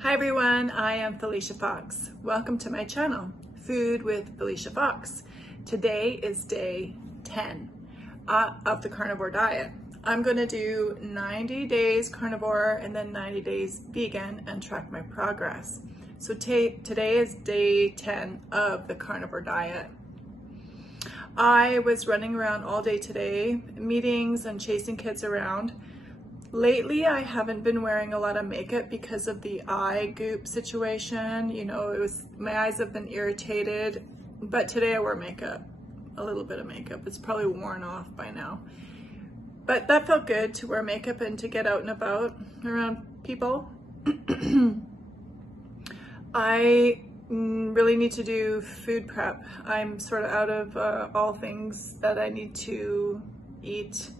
Hi everyone, I am Felicia Fox. Welcome to my channel, Food with Felicia Fox. Today is day 10 of the carnivore diet. I'm going to do 90 days carnivore and then 90 days vegan and track my progress. So today is day 10 of the carnivore diet. I was running around all day today, meetings and chasing kids around. Lately, I haven't been wearing a lot of makeup because of the eye goop situation. You know, my eyes have been irritated, but today I wore makeup, a little bit of makeup. It's probably worn off by now. But that felt good to wear makeup and to get out and about around people. I really need to do food prep. I'm sort of out of all things that I need to eat.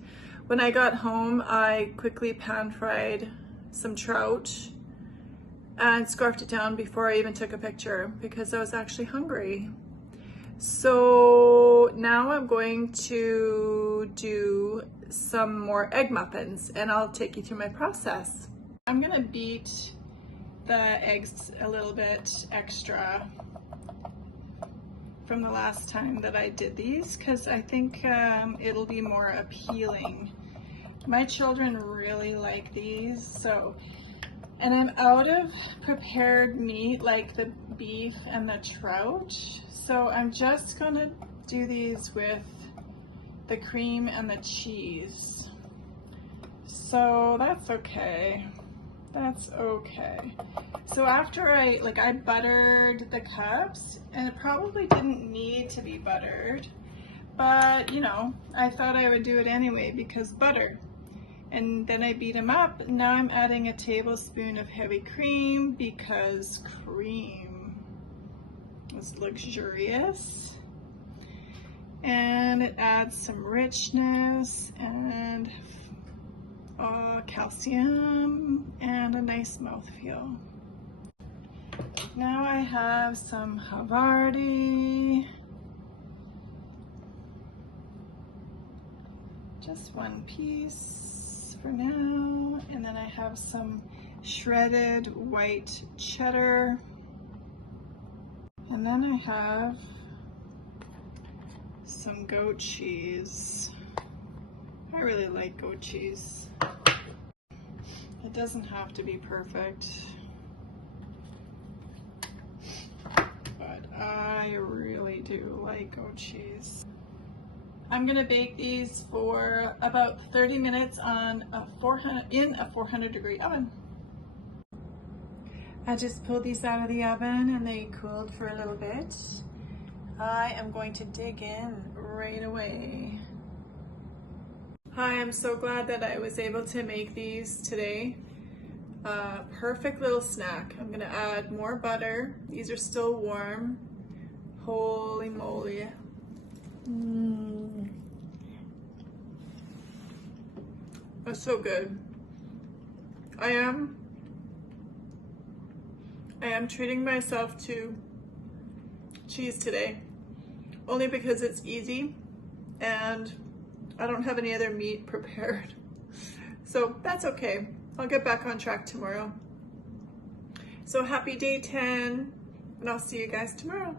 When I got home, I quickly pan-fried some trout and scarfed it down before I even took a picture because I was actually hungry. So now I'm going to do some more egg muffins and I'll take you through my process. I'm gonna beat the eggs a little bit extra from the last time that I did these because I think it'll be more appealing. My children really like these, and I'm out of prepared meat like the beef and the trout, so I'm just gonna do these with the cream and the cheese. So that's okay. That's okay. So after I buttered the cups, and it probably didn't need to be buttered, but you know, I thought I would do it anyway because butter. And then I beat them up. Now I'm adding a tablespoon of heavy cream because cream is luxurious. And it adds some richness and calcium and a nice mouthfeel. Now I have some Havarti, just one piece for now, and then I have some shredded white cheddar, and then I have some goat cheese. I really like goat cheese. It doesn't have to be perfect, but I really do like goat cheese. I'm gonna bake these for about 30 minutes on in a 400 degree oven. I just pulled these out of the oven and they cooled for a little bit. I am going to dig in right away. Hi, I'm so glad that I was able to make these today. Perfect little snack. I'm gonna add more butter. These are still warm. Holy moly. That's so good. I am treating myself to cheese today, only because it's easy and I don't have any other meat prepared. So that's okay. I'll get back on track tomorrow. So happy day 10, and I'll see you guys tomorrow.